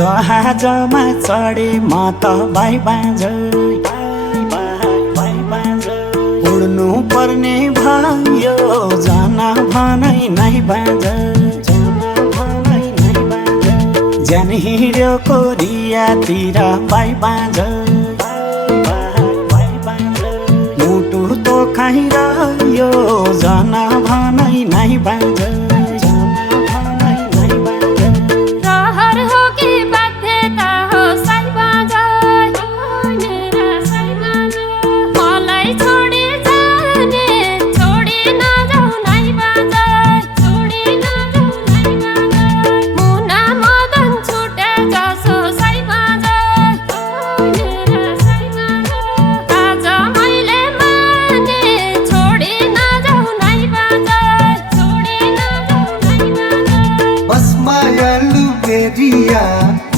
जहाजमा चढे म त भाइ बाँझ उड्नु पर्ने भयो जान भनै नै बाँझ ज्यान हिँड्यो कोरियातिर भाइ बाँझ मुटु तो खाइरह्यो जान भनै नै बाँझ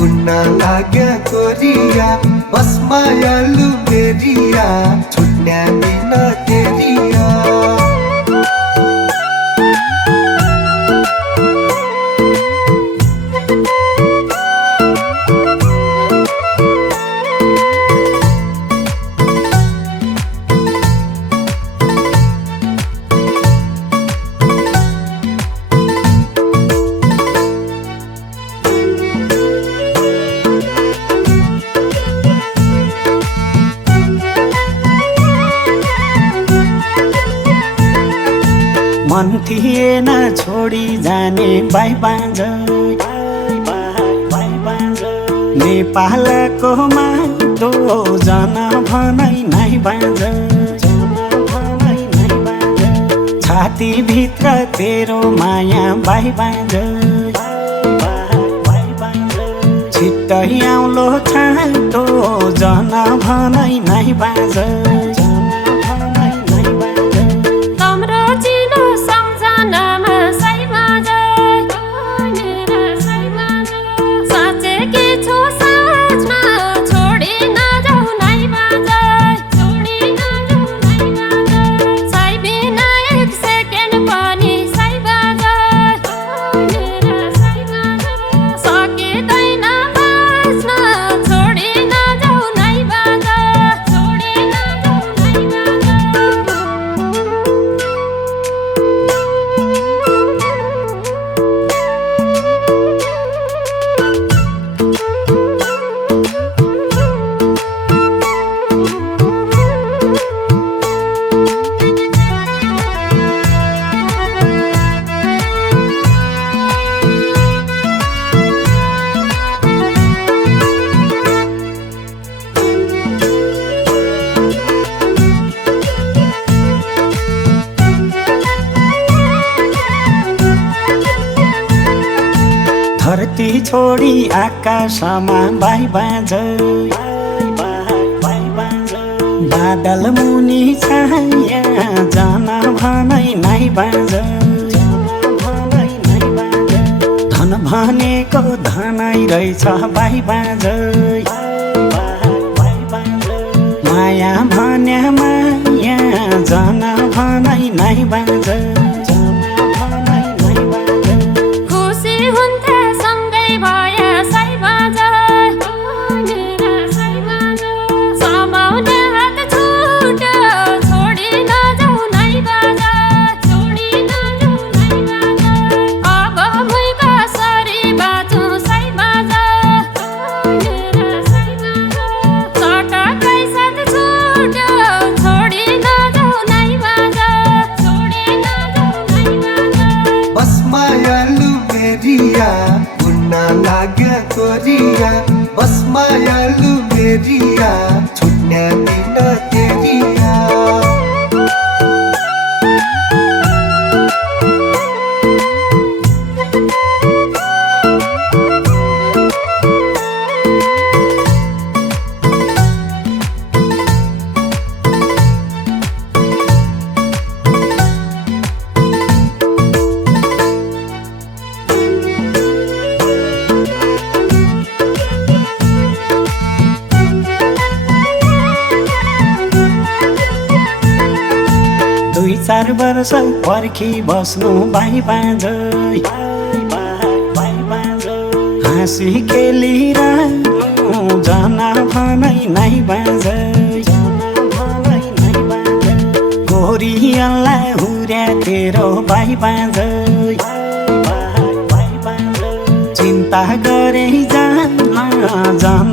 उड्न लाग्यो कोरिया बस मायालु बेरिया छुट्ने दिन तेरिया मन थिएन छोडी जाने भाइ बाँझ नेपालको माटो जान भनै नै बाँझ छाती भित्र तेरो माया भाइ बाँझ छिट्टै आउलो छाटो जान भनै नै बाँझ धरती छोडी आकाशमा भाइ बाँझ बादल मुनि छाया जान भनै नै बाँझ धन भनेको धनै रहेछ भाइ बाँझ माया भन्या माया जान भनै नै बाँझ उड्न लाग्यो कोरिया बस मायालु बेरिया छुट्ने दिन तेरिया 4 वर्ष पर्खी बस्नु भाइ बाँझो हाँसी खेलिरहनु जान भनै नै बाँझो गोरियालाई हुर्या तेरो भाइ बाँझो चिन्ता गरे जान